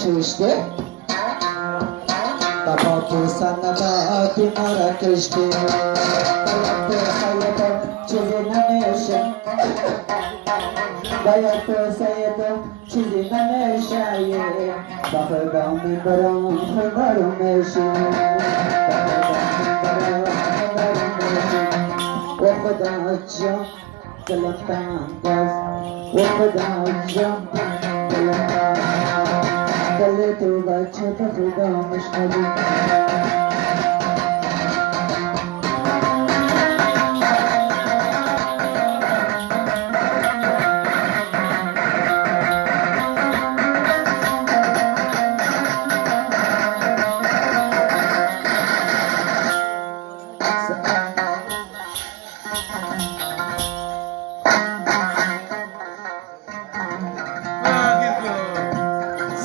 Şişti, babamı sana da dumara kıştı. Bayatı sayıdım, çizine bayatı sayıdım, çizine meşayı. Bakırdan minberim, hındarım meşi. Okudan açacağım, kılıktan gaz. Okudan açacağım, kılıktan gaz. خليت وبعدها تاخدها مش قادر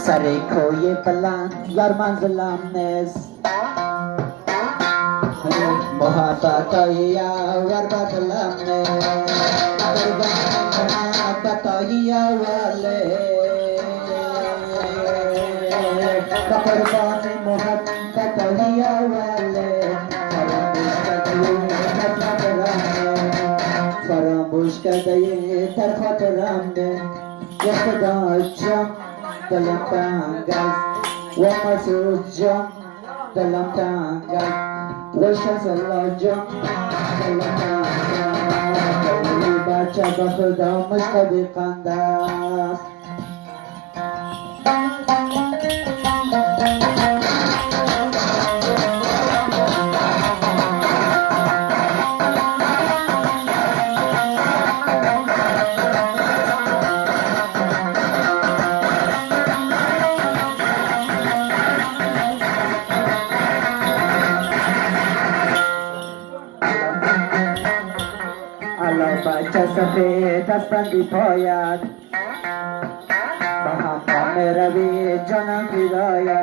سر کوی بلند یار منزلم نیست محبتای یار بدلم نیست محبتای اوله بقربان محبتای اوله فراموش کرده در خاطرم نه یه خدا جان dalam tanggal wa masuk jam dalam tanggal wa syasallah jam dalam tanggal baca bakhda mustadi qandas baca safed astan di payat bahama meravi jana hidaya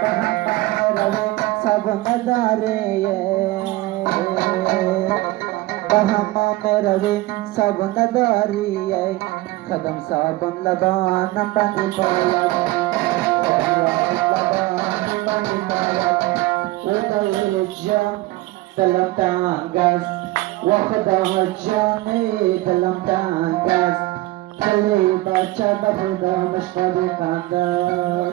bahama meravi sab nadare bahama meravi sab nadari kadam sabun laban nampan di payat laban di payat udai jam dalam tanggas وخدها جامي دلم تانگاز خلی بچه بخدا مشقه بخنده